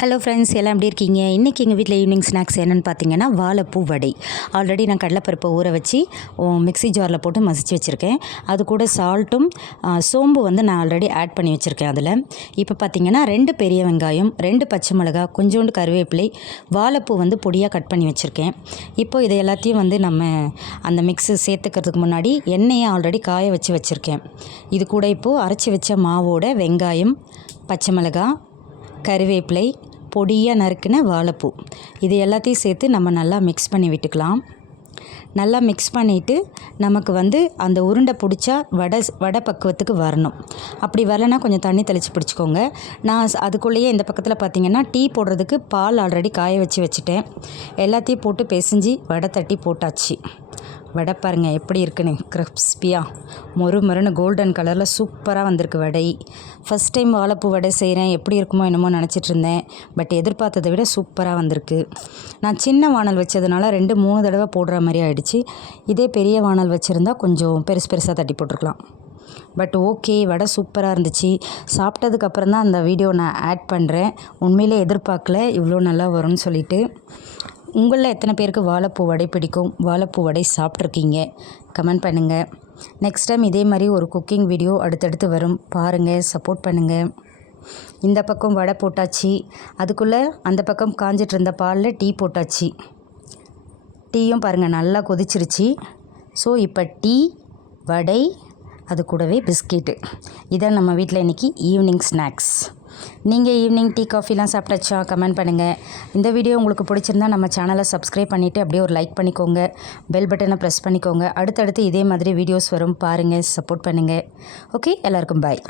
Hello friends எல்லாம் எப்படி இருக்கீங்க? இன்றைக்கி எங்கள் வீட்டில் ஈவினிங் ஸ்நாக்ஸ் என்னென்னு பார்த்தீங்கன்னா வாழைப்பூ வடை. ஆல்ரெடி நான் கடலைப்பருப்பை ஊற வச்சு மிக்ஸி ஜாரில் போட்டு மசிச்சு வச்சுருக்கேன். அது கூட சால்ட்டும் சோம்பு வந்து நான் ஆல்ரெடி ஆட் பண்ணி வச்சுருக்கேன் அதில். இப்போ பார்த்தீங்கன்னா ரெண்டு பெரிய வெங்காயம் ரெண்டு பச்சை மிளகா கொஞ்சோண்டு கருவேப்பிலை வாழைப்பூ வந்து பொடியாக கட் பண்ணி வச்சுருக்கேன். இப்போ இதை எல்லாத்தையும் வந்து நம்ம அந்த மிக்ஸு சேர்த்துக்கிறதுக்கு முன்னாடி எண்ணெயை ஆல்ரெடி காய வச்சு வச்சுருக்கேன். இது கூட இப்போது அரைச்சி வச்ச மாவோட வெங்காயம் பச்சை மிளகா கருவேப்பிலை பொடியாக நறுக்கின வாழைப்பூ. இது எல்லாத்தையும் சேர்த்து நம்ம நல்லா மிக்ஸ் பண்ணி விட்டுக்கலாம். நல்லா மிக்ஸ் பண்ணிவிட்டு நமக்கு வந்து அந்த உருண்டை பிடிச்சா வடை வடை பக்குவத்துக்கு வரணும். அப்படி வரலைன்னா கொஞ்சம் தண்ணி தெளித்து பிடிச்சிக்கோங்க. நான் அதுக்குள்ளேயே இந்த பக்கத்தில் பார்த்திங்கன்னா டீ போடுறதுக்கு பால் ஆல்ரெடி காய வச்சு வச்சுட்டேன். எல்லாத்தையும் போட்டு பிசைஞ்சு வடை தட்டி போட்டாச்சு. வடை பாருங்கள் எப்படி இருக்குன்னு. கிறிஸ்பியாக மொறு மொறுன்னு கோல்டன் கலரில் சூப்பராக வந்திருக்கு வடை. ஃபஸ்ட் டைம் வாழைப்பூ வடை செய்கிறேன் எப்படி இருக்குமோ என்னமோ நினச்சிட்டு இருந்தேன். பட் எதிர்பார்த்ததை விட சூப்பராக வந்திருக்கு. நான் சின்ன வானல் வச்சதுனால ரெண்டு மூணு தடவை போடுற மாதிரி ஆகிடுச்சு இதே பெரிய வானல் வச்சுருந்தா கொஞ்சம் பெருசு பெருசாக தட்டி போட்டிருக்கலாம். பட் ஓகே வடை சூப்பராக இருந்துச்சு. சாப்பிட்டதுக்கப்புறம் தான் அந்த வீடியோ நான் ஆட் பண்ணுறேன் உண்மையிலே எதிர்பார்க்கல. இவ்வளோ நல்லா வரும்னு சொல்லிட்டு. உங்களில் எத்தனை பேருக்கு வாழைப்பூ வடை பிடிக்கும்? வாழைப்பூ வடை சாப்பிட்ருக்கீங்க? கமெண்ட் பண்ணுங்கள் நெக்ஸ்ட் டைம் இதே மாதிரி ஒரு குக்கிங் வீடியோ அடுத்தடுத்து வரும். பாருங்கள் சப்போர்ட் பண்ணுங்கள் இந்த பக்கம் வடை போட்டாச்சு. அதுக்குள்ளே அந்த பக்கம் காஞ்சிட்டு இருந்த பாலில் டீ போட்டாச்சு. டீயும் பாருங்கள் நல்லா கொதிச்சிருச்சு. ஸோ இப்போ டீ வடை அது கூடவே பிஸ்கெட்டு. இதான் நம்ம வீட்டில் இன்றைக்கி ஈவினிங் ஸ்நாக்ஸ் நீங்கள் ஈவினிங் டீ காஃபிலாம் சாப்பிட்டாச்சா கமெண்ட் பண்ணுங்கள் இந்த வீடியோ உங்களுக்கு பிடிச்சிருந்தா நம்ம சேனலை சப்ஸ்கிரைப் பண்ணிவிட்டு அப்படியே ஒரு லைக் பண்ணிக்கோங்க. பெல் பட்டனை ப்ரெஸ் பண்ணிக்கோங்க. அடுத்தடுத்து இதே மாதிரி வீடியோஸ் வரும். பாருங்கள் சப்போர்ட் பண்ணுங்கள் ஓகே எல்லாருக்கும் பாய்